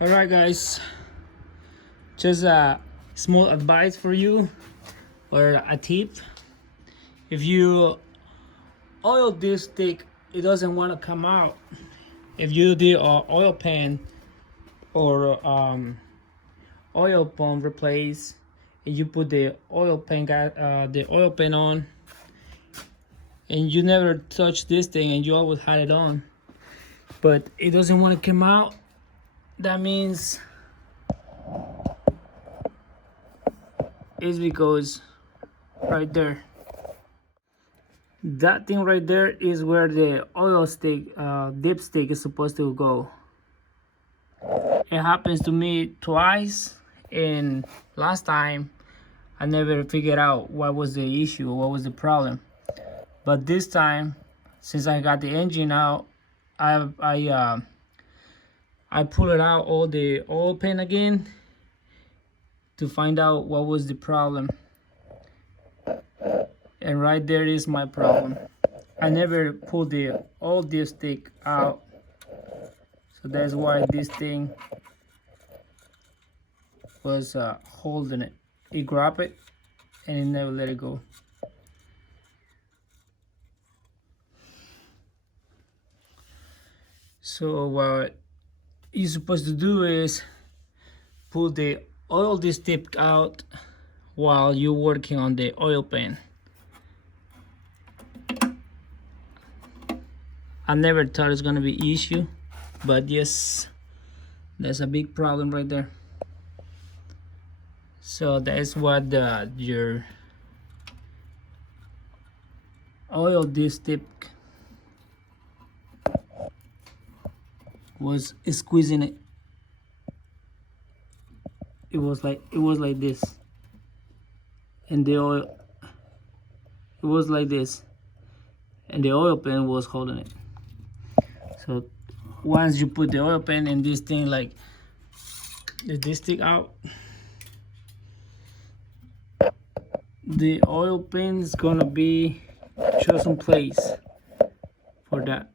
All right, guys, just a small advice for you, or a tip. If you oil this stick, it doesn't want to come out. If you do oil pan or oil pump replace, and you put the oil pan on, and you never touch this thing, and you always had it on, but it doesn't want to come out, that means it's because right there, that thing right there is where the oil stick dipstick is supposed to go. It happens to me twice, and last time I never figured out what was the issue, what was the problem. But this time, since I got the engine out, I pulled it out, all the oil pan again, to find out what was the problem. And right there is my problem. I never pulled the oil dipstick out, so that's why this thing was holding it. It grabbed it and it never let it go. So what you're supposed to do is pull the oil dipstick out while you're working on the oil pan. I never thought it's gonna be an issue, but yes, that's a big problem right there. So that's what your oil dipstick was squeezing it. It was like this, and the oil, it was like this, and the oil pan was holding it. So once you put the oil pan in this thing, like this stick out, the oil pan is gonna be chosen place for that.